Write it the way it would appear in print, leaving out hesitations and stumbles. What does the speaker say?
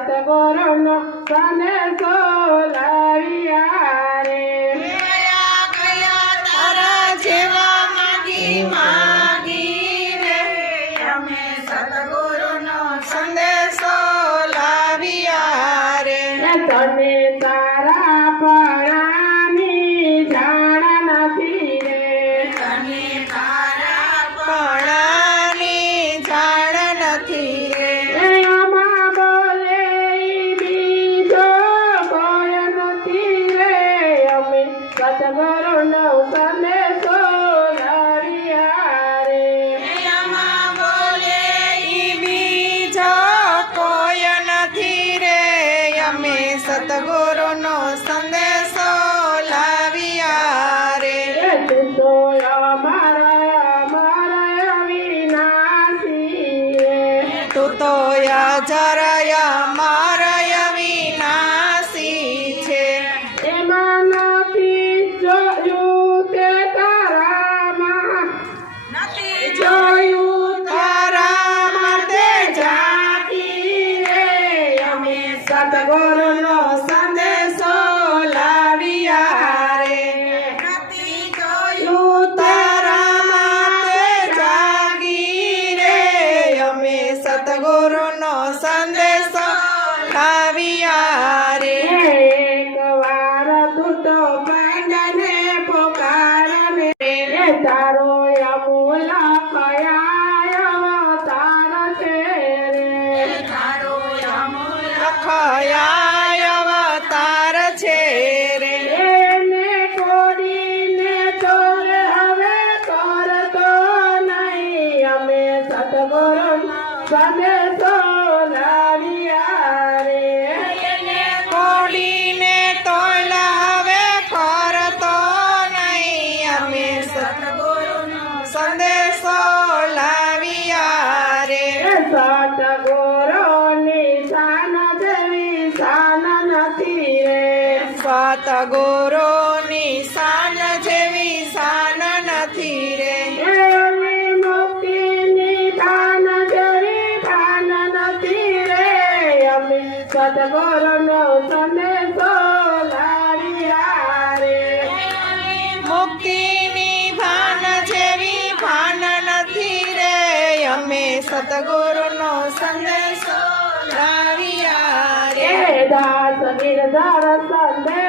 સતગુરુનો સંદેશો લાવ્યા રે તારા જેવા માગી માગી રે અમે સતગુરુનો સંદેશો લાવ્યા રે તને તારા પણાની જાણ નથી રે તને તારા પણાની જાણ નથી રે આમાં બોલે બીજો કોઈ નથી રે અમે સતગુરુનો સંદેશો લાવ્યા રે આમાં બોલે ઈ બીજો કોઈ નથી રે અમે સતગુરુનો સંદેશો લાવ્યા રે તું તો અમારા વિનાશી રે તું તો યાજરય મારય વિનાશી છે એમાં નથી જોયું તે તારામાં નથી જોયું તારા માટે જાતી રે અમે સતગુરુનો સંદેશો લાવ્યા રે નથી જોયું તારા માટે જાગી રે અમે સતગુરુનો સંદેશો લાવ્યા રે એક વાર તું તો પાંડને પોકારને રે તારો અમૂલ કયા તાર છે રે તારો અમૂલ ખયાય અવતાર છે રે એને કોડીને ચોર હવે કરતો નહીં અમે સતગુરુ સંદેશો લાવ્યા રે કોડીને તોલા હવે કરતો નહીં અમે સતગુરુનો સંદેશો લાવ્યા રે સતગુરુની શાન દેવી શાન નથી રે સતગુરુની શાન જેવી શાન નથી રે એની મુક્તિની ભાન જેવી ભાન નથી રે અમે સતગુરુનો સંદેશો લાવ્યા રે મુક્તિની ભાન જેવી ભાન નથી રે અમે સતગુરુનો સંદેશો લાવ્યા રે દાસ ગિરધર સંદેશો